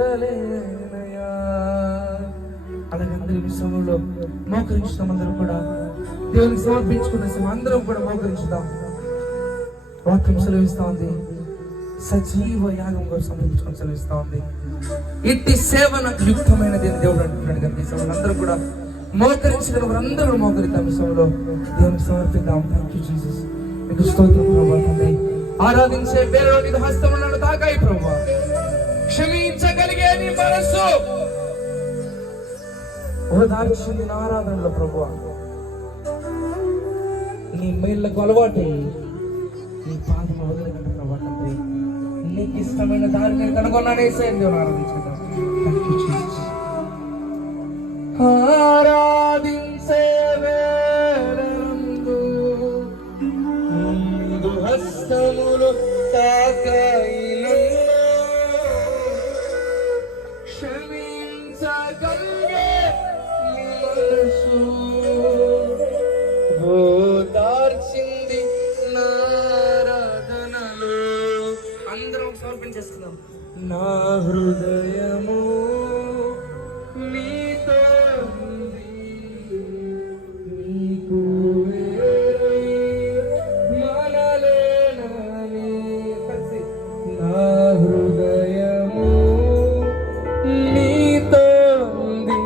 ఉండలేనయా. అలాగే అందరి విషయంలో మోకరించుతాం. అందరం కూడా దేవునికి సమర్పించుకున్న అందరం కూడా మోకరించుతాం. వాక్యం సెలవిస్తా ఉంది, సజీవ యాగంగా సమర్పించుకొని సెలవిస్తా ఉంది. ఇట్టి సేవ నాకు యుక్తమైనది అని దేవుడు అంటున్నాడు కదా. ఈ సమయంలో అందరూ కూడా మోకరించిన వారందరూ మోకరిద్దాం. ఈ సమయంలో దేవునికి సమర్పిద్దాం. Thank you Jesus. మీకు స్తోత్రం ప్రభువా. తండ్రి ఆరాధించే పేరులో నీ హస్తములను తాకాయి ప్రభువా. క్షమించగలిగే నీ మనస్సు ఓదార్చింది నా ఆరాధనలో ప్రభువా. నీ మేళ్లకు అలవాటు నీ పాదము వదలగంట ప్రభువా. తండ్రి నీకు ఇష్టమైన దారి నేను కనుగొన్నానే దేవుని ఆరాధించుకుందాం. Thank you Jesus. ఆరాధించే వేళలందు నీదు హస్తములు తాకాయి నన్ను. క్షమించగలిగే నీ మనసు ఓదార్చింది నా ఆరాధనలో. అందరం సమర్పించేస్తున్నాం. నా హృదయము నీతో ఉంది, నీకు వేరై మనలేనని. కలిసి నా హృదయము నీతో ఉంది,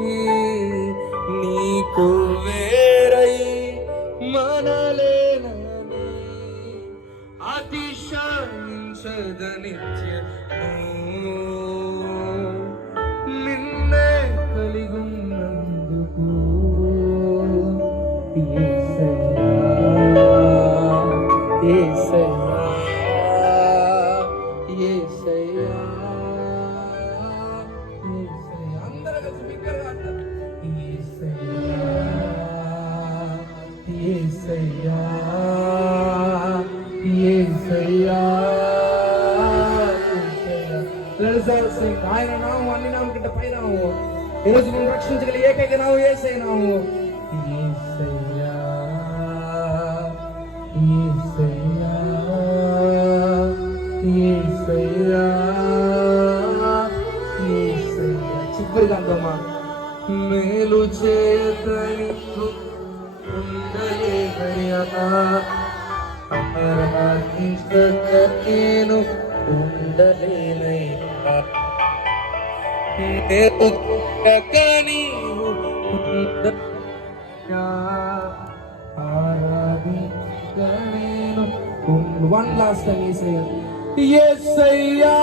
నీకు వేరై మనలేనని. అతిశయించదనిత్యము నిన్నే కలిగున్నందుకు. యేసయ్యా, యేసయ్యా, యేసయ్యా, యేసయ్యా. అందరూ కలిసి బిగ్గరగా అంటారు, యేసయ్యా, యేసయ్యా, యేసయ్యా. ఆయన నామం అన్ని నామం కంటే పై నామము. ఈరోజు మనం రక్షించగల ఏకైక నామం యేసయ్య నామము. యేసయ్యా, యేసయ్యా, యేసయ్యా, యేసయ్యా. చివరిగా అందమ్మా. మేలు చేతని ఉండలేదయ్యా, ఆరాధించక నేను ఉండలేనయ్యా. One last time, Yesaya.